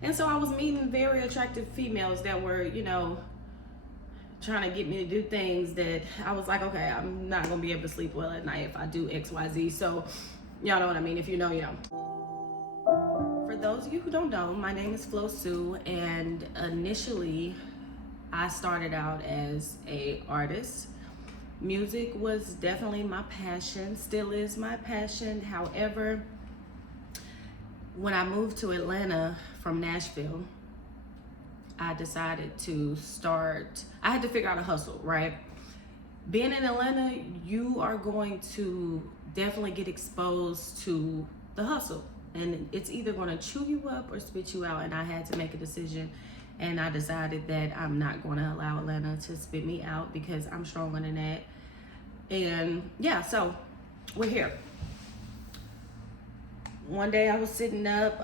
And so I was meeting very attractive females that were, trying to get me to do things that I was like, okay, I'm not gonna be able to sleep well at night if I do XYZ. So y'all know what I mean. If you know, you know. For those of you who don't know, my name is Flo Sue, and initially I started out as a artist. Music was definitely my passion, still is my passion. However, when I moved to Atlanta from Nashville, I decided to I had to figure out a hustle, right? Being in Atlanta, you are going to definitely get exposed to the hustle. And it's either going to chew you up or spit you out. And I had to make a decision. And I decided that I'm not going to allow Atlanta to spit me out because I'm stronger than that. And yeah, so we're here. One day I was sitting up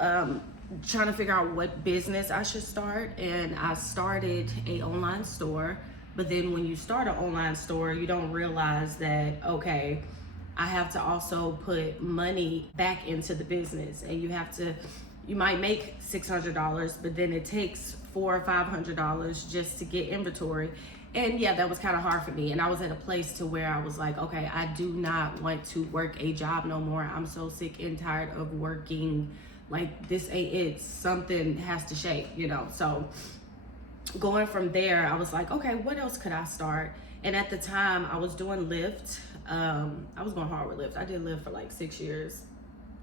trying to figure out what business I should start, and I started a online store. But then when you start an online store, you don't realize that, okay, I have to also put money back into the business, and you might make $600, but then it takes $400 or $500 just to get inventory. And yeah, that was kind of hard for me. And I was at a place to where I was like, okay, I do not want to work a job no more. I'm so sick and tired of working. Like, this ain't it. Something has to shake, So going from there, I was like, okay, what else could I start? And at the time I was doing Lyft. I was going hard with Lyft. I did Lyft for like 6 years.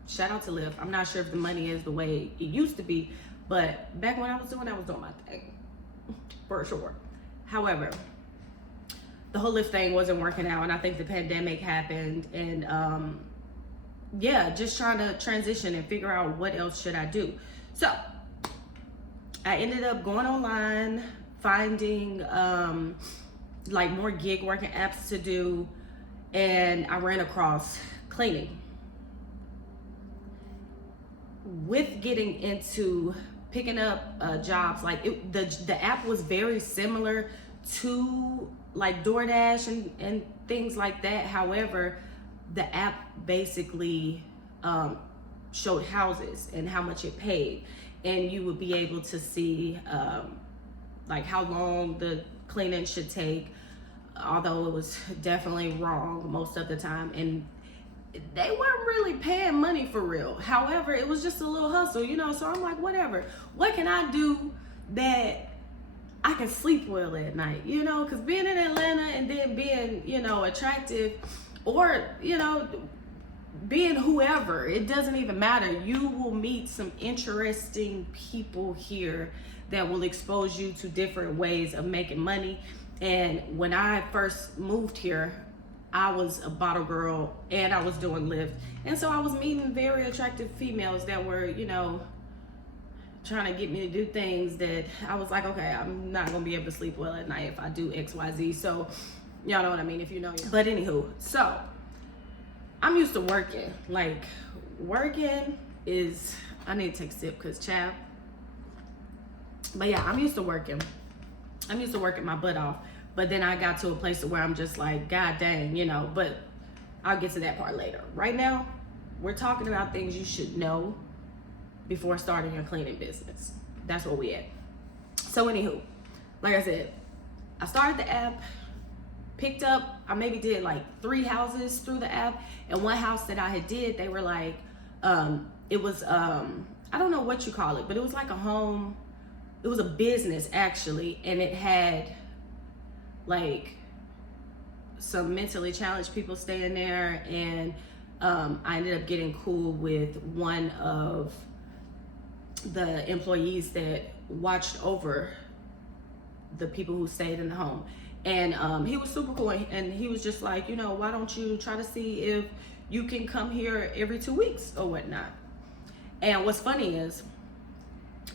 Shout out to Lyft. I'm not sure if the money is the way it used to be, but back when I was doing my thing, for sure. However, the whole Lyft thing wasn't working out, and I think the pandemic happened, and just trying to transition and figure out what else should I do. So I ended up going online, finding like more gig working apps to do, and I ran across cleaning. With getting into picking up jobs, like the app was very similar to like DoorDash and things like that. However, the app basically showed houses and how much it paid, and you would be able to see like how long the cleaning should take, although it was definitely wrong most of the time, and they weren't really paying money for real. However, it was just a little hustle, so I'm like, whatever. What can I do that I can sleep well at night, because being in Atlanta and then being, attractive, or, being whoever, it doesn't even matter. You will meet some interesting people here that will expose you to different ways of making money. And when I first moved here, I was a bottle girl and I was doing Lyft. And so I was meeting very attractive females that were, trying to get me to do things that I was like, okay, I'm not gonna be able to sleep well at night if I do XYZ. So y'all know what I mean, if you know. But anywho, so I'm used to working. Like, working is, I need to take a sip because child. But yeah, I'm used to working. I'm used to working my butt off. But then I got to a place where I'm just like, God dang, but I'll get to that part later. Right now, we're talking about things you should know before starting your cleaning business. That's where we at. So anywho, like I said, I started the app, picked up, I maybe did like 3 houses through the app. And one house that I had did, they were like, it was, I don't know what you call it, but it was like a home. It was a business actually. And it had like some mentally challenged people staying there. And I ended up getting cool with one of the employees that watched over the people who stayed in the home. And he was super cool, and he was just like, why don't you try to see if you can come here every 2 weeks or whatnot. And what's funny is,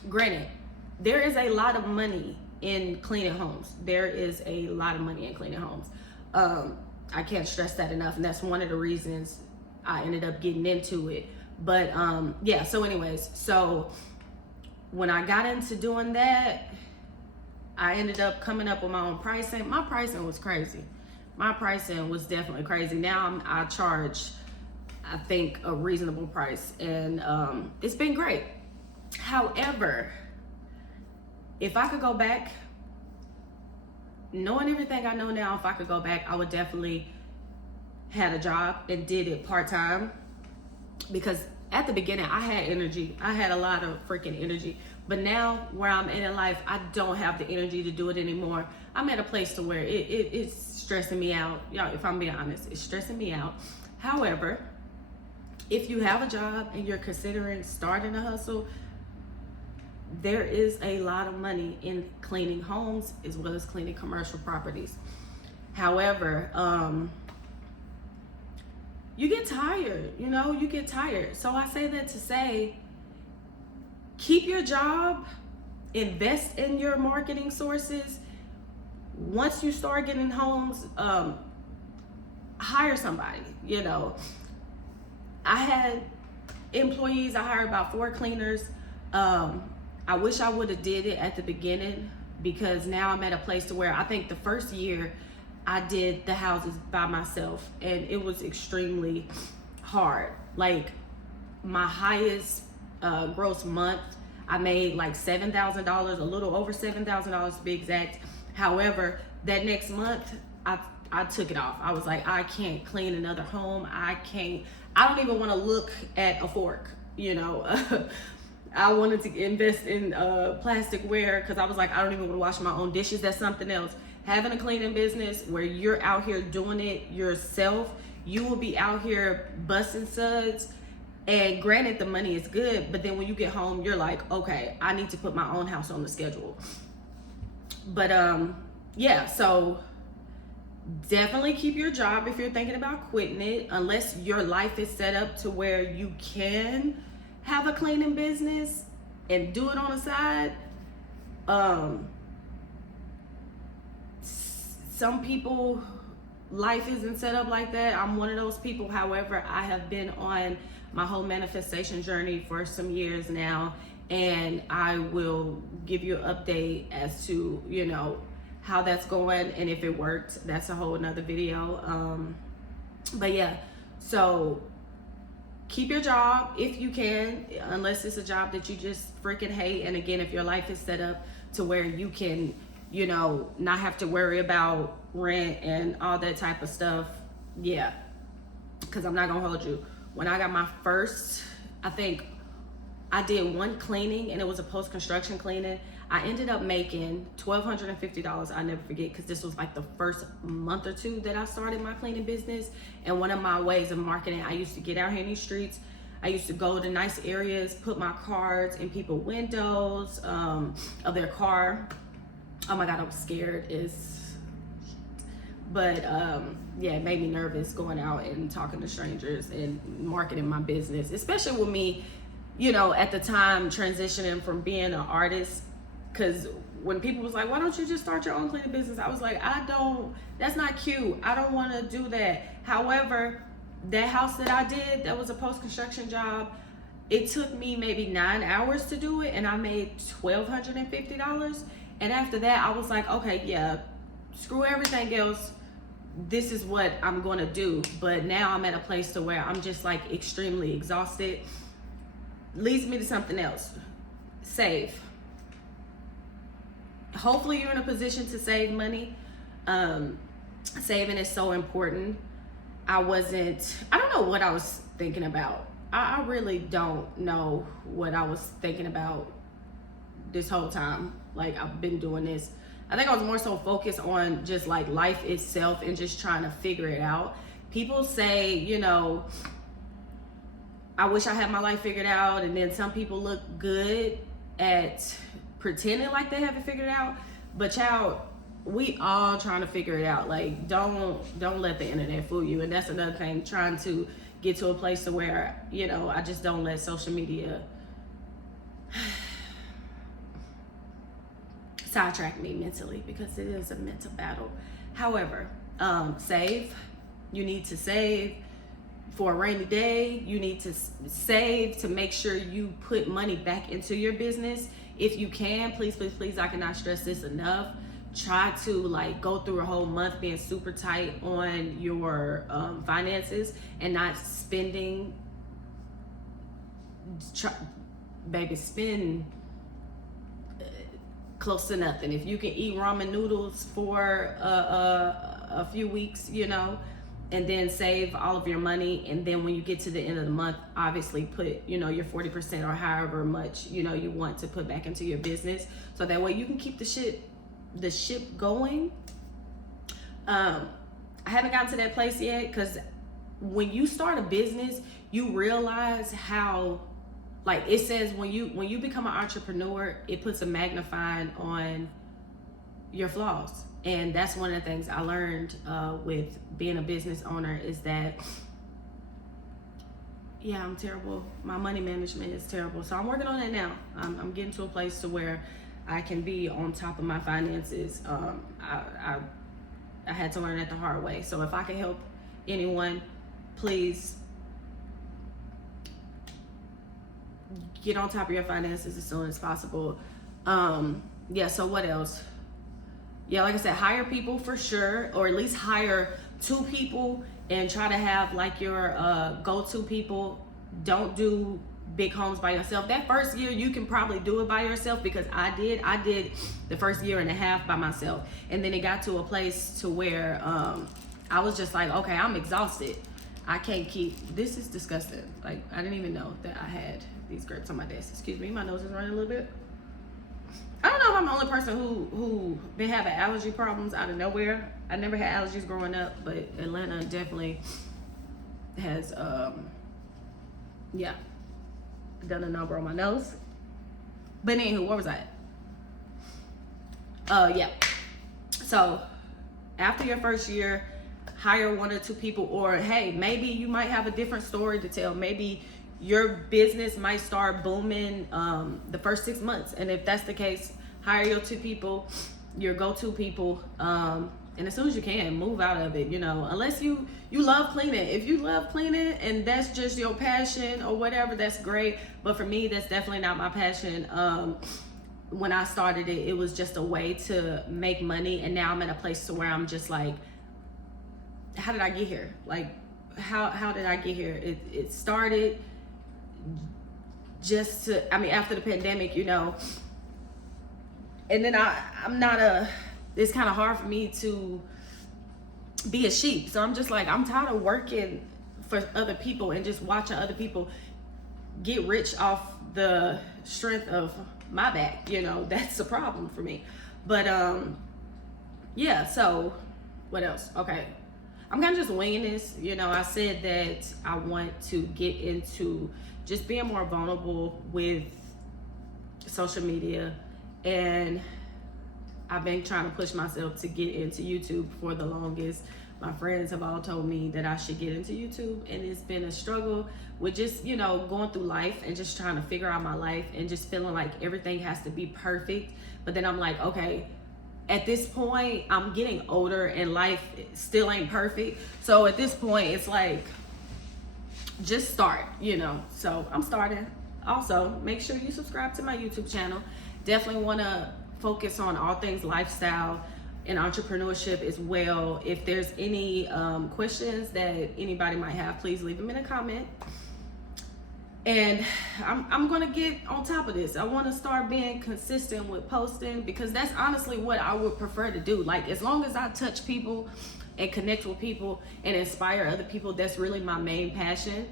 granted, there is a lot of money in cleaning homes. There is a lot of money in cleaning homes. I can't stress that enough, and that's one of the reasons I ended up getting into it. But yeah, so anyways, so when I got into doing that, I ended up coming up with my own pricing. My pricing was crazy. My pricing was definitely crazy. Now I charge, I think, a reasonable price, and it's been great. However, if I could go back, knowing everything I know now, if I could go back, I would definitely had a job and did it part-time, because at the beginning I had energy. I had a lot of freaking energy, but now where I'm in life, I don't have the energy to do it anymore. I'm at a place to where it's stressing me out. Y'all, if I'm being honest, it's stressing me out. However, if you have a job and you're considering starting a hustle, there is a lot of money in cleaning homes as well as cleaning commercial properties. However, you get tired, you get tired. So I say that to say, keep your job, invest in your marketing sources. Once you start getting homes, hire somebody. I had employees. I hired about 4 cleaners. I wish I would have did it at the beginning, because now I'm at a place to where I think the first year I did the houses by myself, and it was extremely hard. Like, my highest gross month, I made like $7,000, a little over $7,000 to be exact. However, that next month, I took it off. I was like, I can't clean another home. I don't even want to look at a fork, I wanted to invest in plasticware, because I was like, I don't even want to wash my own dishes. That's something else. Having a cleaning business where you're out here doing it yourself, you will be out here busting suds. And granted, the money is good, but then when you get home, you're like, okay, I need to put my own house on the schedule. But yeah, so definitely keep your job if you're thinking about quitting it, unless your life is set up to where you can have a cleaning business and do it on the side. Some people, life isn't set up like that. I'm one of those people. However, I have been on my whole manifestation journey for some years now, and I will give you an update as to how that's going, and if it worked. That's a whole nother video. But yeah, so keep your job if you can, unless it's a job that you just freaking hate. And again, if your life is set up to where you can not have to worry about rent and all that type of stuff, yeah. Because I'm not gonna hold you, when I got my first, I think I did one cleaning, and it was a post-construction cleaning. I ended up making $1,250. I never forget, because this was like the first month or 2 that I started my cleaning business. And one of my ways of marketing, I used to get out here in these streets. I used to go to nice areas, put my cards in people's windows of their car. Oh my God, I was scared. But yeah, it made me nervous going out and talking to strangers and marketing my business, especially with me, at the time transitioning from being an artist. Because when people was like, why don't you just start your own cleaning business? I was like, that's not cute. I don't want to do that. However, that house that I did, that was a post-construction job. It took me maybe 9 hours to do it, and I made $1,250. And after that, I was like, okay, yeah, screw everything else. This is what I'm going to do. But now I'm at a place to where I'm just like extremely exhausted. Leads me to something else. Save. Hopefully you're in a position to save money. Saving is so important. I don't know what I was thinking about. I really don't know what I was thinking about this whole time. Like, I've been doing this. I think I was more so focused on just like life itself and just trying to figure it out. People say, I wish I had my life figured out. And then some people look good at pretending like they have it figured out. But child, we all trying to figure it out. Like, don't let the internet fool you. And that's another thing, trying to get to a place to where, I just don't let social media sidetrack me mentally, because it is a mental battle. However, save. You need to save for a rainy day. You need to save to make sure you put money back into your business. If you can, please, please, please, I cannot stress this enough. Try to go through a whole month being super tight on your finances and not spending. Spend close to nothing. If you can eat ramen noodles for a few weeks, you know, and then save all of your money, and then when you get to the end of the month, obviously put, you know, your 40% or however much, you know, you want to put back into your business, so that way you can keep the ship going. I haven't gotten to that place yet, because when you start a business, you realize how, like it says, when you become an entrepreneur, it puts a magnifying on your flaws. And that's one of the things I learned with being a business owner, is that, yeah, I'm terrible. My money management is terrible. So I'm working on that now. I'm getting to a place to where I can be on top of my finances. I had to learn that the hard way. So if I can help anyone, please get on top of your finances as soon as possible. Yeah, so what else? Yeah, like I said, hire people for sure, or at least hire 2 people and try to have like your go-to people. Don't do big homes by yourself. That first year you can probably do it by yourself, because I did the first year and a half by myself, and then it got to a place to where I was just like, okay, I'm exhausted. I can't keep, this is disgusting. Like, I didn't even know that I had these grapes on my desk. Excuse me, my nose is running a little bit. I don't know if I'm the only person who been having allergy problems out of nowhere. I never had allergies growing up, but Atlanta definitely has, yeah, done a number on my nose. But anywho, where was I at? Yeah. So after your first year, hire 1 or 2 people, or hey, maybe you might have a different story to tell. Maybe your business might start booming the first 6 months, and if that's the case, hire your 2 people, your go-to people, and as soon as you can, move out of it. You know, unless you love cleaning. If you love cleaning and that's just your passion or whatever, that's great. But for me, that's definitely not my passion. When I started it, it was just a way to make money, and now I'm in a place to where I'm just like, how did I get here? Like, how did I get here? It started just to, I mean, after the pandemic, you know, and then it's kind of hard for me to be a sheep. So I'm just like, I'm tired of working for other people and just watching other people get rich off the strength of my back. You know, that's a problem for me. But yeah, so what else? Okay, I'm kind of just winging this. You know, I said that I want to get into just being more vulnerable with social media, and I've been trying to push myself to get into YouTube for the longest. My friends have all told me that I should get into YouTube, and it's been a struggle with just, you know, going through life and just trying to figure out my life and just feeling like everything has to be perfect. But then I'm like, okay, at this point, I'm getting older and life still ain't perfect. So at this point, it's like, just start, you know. So I'm starting. Also, make sure you subscribe to my YouTube channel. Definitely want to focus on all things lifestyle and entrepreneurship as well. If there's any questions that anybody might have, please leave them in a comment. And I'm gonna get on top of this. I want to start being consistent with posting, because that's honestly what I would prefer to do. Like, as long as I touch people and connect with people and inspire other people, that's really my main passion.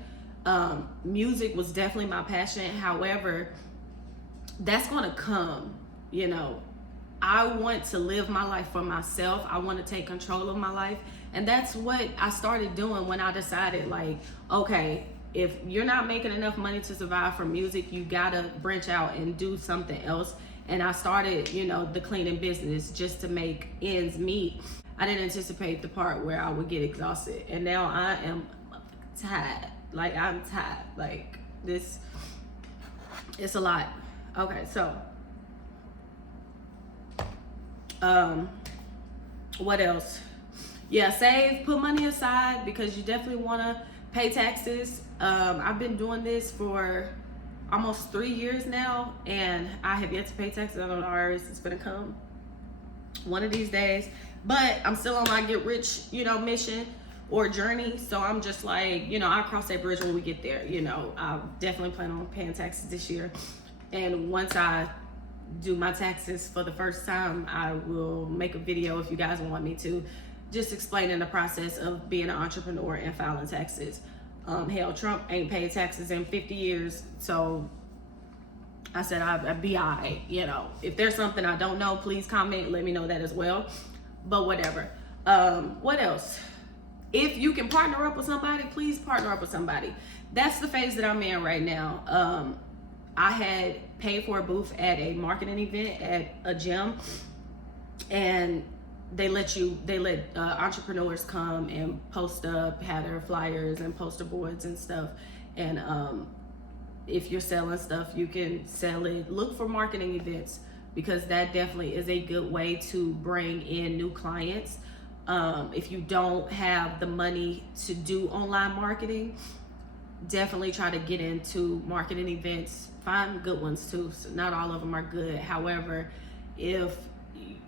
Music was definitely my passion. However, that's gonna come, you know. I want to live my life for myself. I want to take control of my life. And that's what I started doing when I decided, like, okay, if you're not making enough money to survive from music, you gotta branch out and do something else. And I started, you know, the cleaning business just to make ends meet. I didn't anticipate the part where I would get exhausted. And now I am tired. Like, I'm tired. Like, this, it's a lot. Okay, so what else? Yeah, save, put money aside, because you definitely want to pay taxes. I've been doing this for almost 3 years now, and I have yet to pay taxes. I don't know, IRS is gonna come one of these days, but I'm still on my get rich, you know, mission or journey. So I'm just like, you know, I'll cross that bridge when we get there. You know, I definitely plan on paying taxes this year, and once I do my taxes for the first time, I will make a video if you guys want me to, just explaining the process of being an entrepreneur and filing taxes. Hell, Trump ain't paid taxes in 50 years, so I said I'd be all right. You know, if there's something I don't know, please comment, let me know that as well. But whatever. What else? If you can partner up with somebody, please partner up with somebody. That's the phase that I'm in right now. I had paid for a booth at a marketing event at a gym, and they let entrepreneurs come and post up, have their flyers and poster boards and stuff. And if you're selling stuff, you can sell it. Look for marketing events, because that definitely is a good way to bring in new clients. If you don't have the money to do online marketing, definitely try to get into marketing events. Find good ones too. So not all of them are good. However, if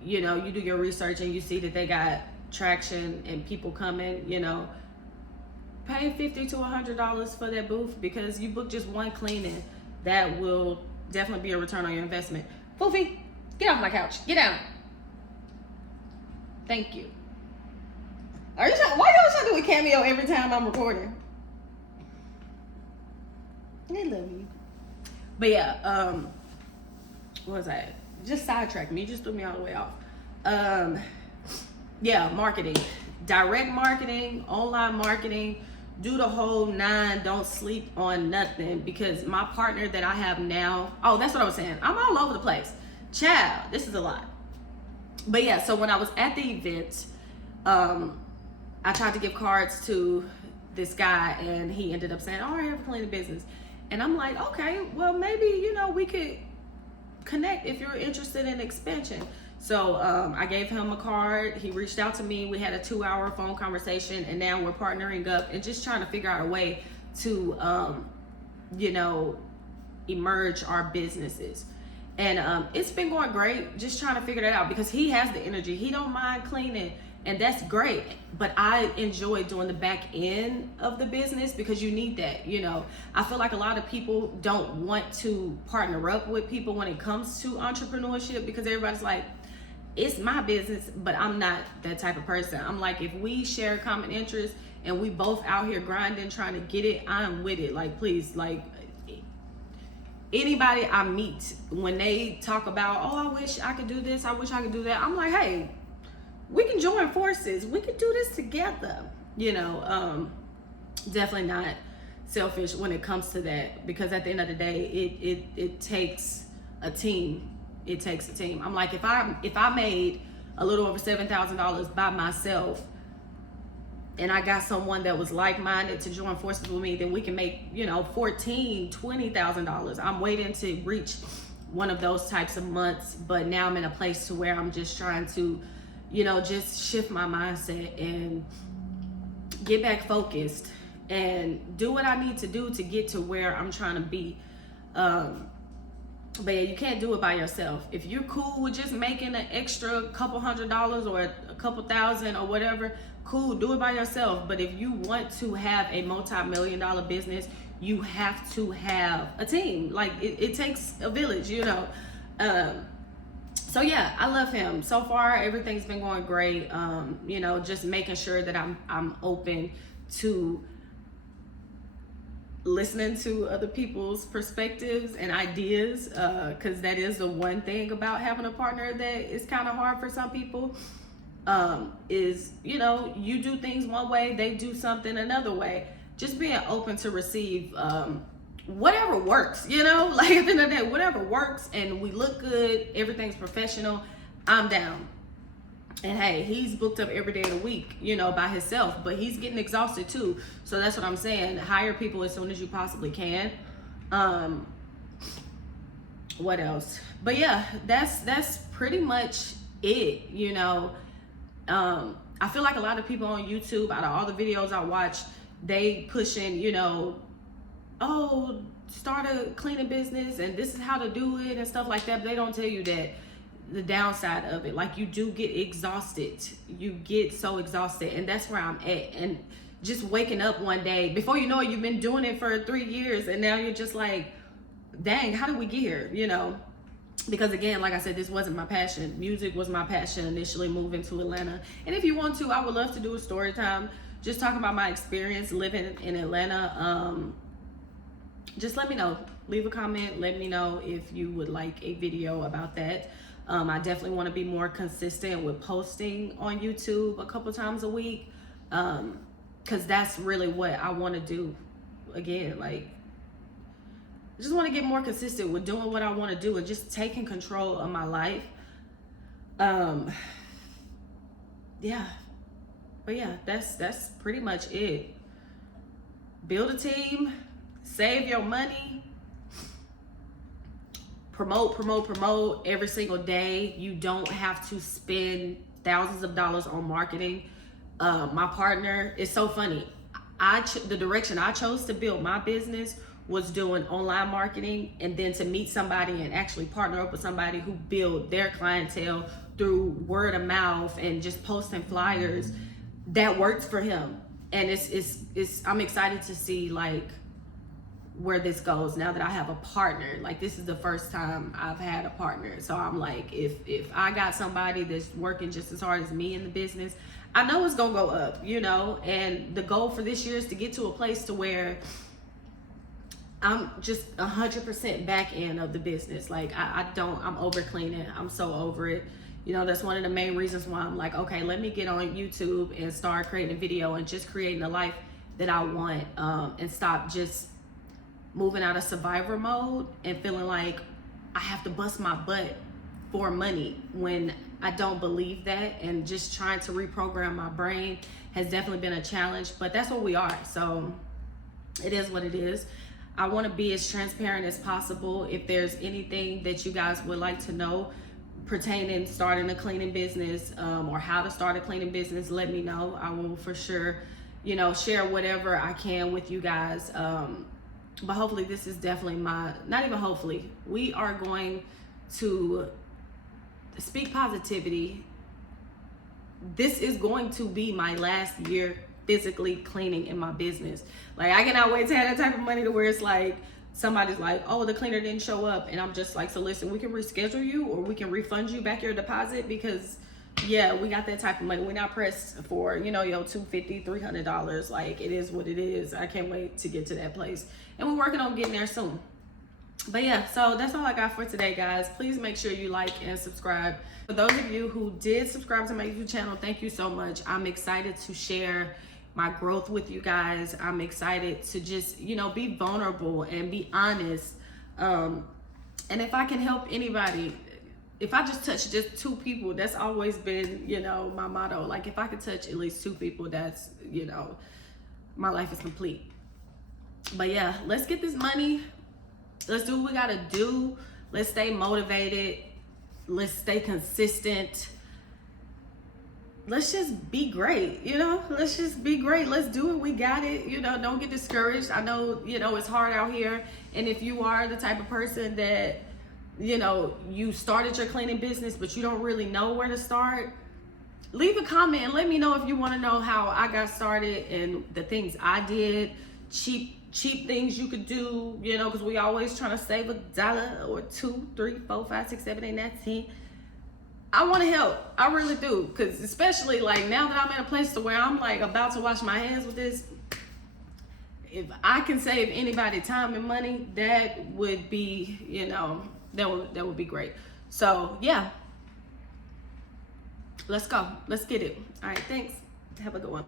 you know, you do your research and you see that they got traction and people coming, you know, pay $50 to $100 for that booth, because you book just one cleaning. That will definitely be a return on your investment. Foofy, get off my couch. Get down. Thank you. Why y'all trying to do a cameo every time I'm recording? I love you. But yeah, what was that? Just sidetracked me. You just threw me all the way off. Yeah, marketing. Direct marketing, online marketing. Do the whole 9. Don't sleep on nothing, because my partner that I have now, oh, that's what I was saying. I'm all over the place. Child, this is a lot. But yeah, so when I was at the event, I tried to give cards to this guy, and he ended up saying, oh, I have a cleaning business. And I'm like, okay, well, maybe, you know, we could connect if you're interested in expansion. So I gave him a card. He reached out to me. We had a 2-hour phone conversation, and now we're partnering up and just trying to figure out a way to, you know, emerge our businesses. And it's been going great, just trying to figure that out, because he has the energy. He don't mind cleaning, and that's great. But I enjoy doing the back end of the business, because you need that. You know, I feel like a lot of people don't want to partner up with people when it comes to entrepreneurship, because everybody's like, it's my business. But I'm not that type of person. I'm like, if we share common interests and we both out here grinding, trying to get it, I'm with it. Like, please, like, anybody I meet, when they talk about, oh, I wish I could do this, I wish I could do that, I'm like, hey, we can join forces. We can do this together. You know, definitely not selfish when it comes to that, because at the end of the day, it takes a team. It takes a team. I'm like, if I made a little over $7,000 by myself, and I got someone that was like-minded to join forces with me, then we can make, you know, $14,000, $20,000. I'm waiting to reach one of those types of months, but now I'm in a place to where I'm just trying to, you know, just shift my mindset and get back focused and do what I need to do to get to where I'm trying to be. But yeah, you can't do it by yourself. If you're cool with just making an extra couple $100 or a couple thousand or whatever, cool, do it by yourself. But if you want to have a multi-million-dollar business, you have to have a team. Like, it takes a village, you know. So yeah, I love him. So far, everything's been going great. You know, just making sure that I'm open to listening to other people's perspectives and ideas, because that is the one thing about having a partner that is kind of hard for some people, is, you know, you do things one way, they do something another way. Just being open to receive whatever works, you know, like at the end of the day, whatever works and we look good, everything's professional, I'm down. And hey, he's booked up every day of the week, you know, by himself, but he's getting exhausted too. So that's what I'm saying. Hire people as soon as you possibly can. What else? But yeah, that's pretty much it, you know. I feel like a lot of people on YouTube, out of all the videos I watch, they pushing, you know, oh, start a cleaning business and this is how to do it and stuff like that. But they don't tell you that the downside of it, like, you do get exhausted. You get so exhausted, and that's where I'm at. And just waking up one day, before you know it, you've been doing it for 3 years, and now you're just like, dang, how did we get here, you know? because again, like I said, this wasn't my passion. Music was my passion initially moving to Atlanta. And if you want to, I would love to do a story time, just talking about my experience living in Atlanta. Just let me know. Leave a comment. Let me know if you would like a video about that. I definitely want to be more consistent with posting on YouTube a couple times a week, because that's really what I want to do. Again, like, I just want to get more consistent with doing what I want to do and just taking control of my life. Yeah. But yeah, that's pretty much it. Build a team, save your money, promote every single day. You don't have to spend thousands of dollars on marketing. My partner, it's so funny. The direction I chose to build my business was doing online marketing, and then to meet somebody and actually partner up with somebody who build their clientele through word of mouth and just posting flyers. That worked for him, and it's I'm excited to see like where this goes now that I have a partner. Like, this is the first time I've had a partner, so I'm like, if I got somebody that's working just as hard as me in the business, I know it's gonna go up, you know. And the goal for this year is to get to a place to where I'm just 100% back end of the business. Like, I'm over cleaning. I'm so over it. You know, that's one of the main reasons why I'm like, okay, let me get on YouTube and start creating a video and just creating the life that I want, and stop just moving out of survivor mode and feeling like I have to bust my butt for money when I don't believe that. And just trying to reprogram my brain has definitely been a challenge, but that's what we are. So it is what it is. I want to be as transparent as possible. If there's anything that you guys would like to know pertaining starting a cleaning business, or how to start a cleaning business, let me know. I will for sure, you know, share whatever I can with you guys. But hopefully this is definitely not even hopefully, we are going to speak positivity. This is going to be my last year physically cleaning in my business. Like, I cannot wait to have that type of money to where it's like, somebody's like, oh, the cleaner didn't show up, and I'm just like, so listen, we can reschedule you, or we can refund you back your deposit, because yeah, we got that type of money. We're not pressed for, you know, yo, $250, $300. Like, it is what it is. I can't wait to get to that place, and we're working on getting there soon. But yeah, so that's all I got for today, guys. Please make sure you like and subscribe. For those of you who did subscribe to my YouTube channel, thank you so much. I'm excited to share my growth with you guys. I'm excited to just, you know, be vulnerable and be honest. And if I can help anybody, if I just touch just 2 people, that's always been, you know, my motto. Like, if I could touch at least 2 people, that's, you know, my life is complete. But yeah, let's get this money. Let's do what we gotta do. Let's stay motivated. Let's stay consistent. Let's just be great, you know? Let's just be great. Let's do it. We got it. You know, don't get discouraged. I know, you know, it's hard out here. And if you are the type of person that, you know, you started your cleaning business, but you don't really know where to start, leave a comment and let me know if you want to know how I got started and the things I did, cheap things you could do, you know, because we always trying to save $1 or 2, 3, 4, 5, 6, 7, 8, 9, 10. I want to help. I really do. Because especially like now that I'm in a place to where I'm like about to wash my hands with this, if I can save anybody time and money, that would be, you know, that would be great. So yeah, let's go. Let's get it. All right. Thanks. Have a good one.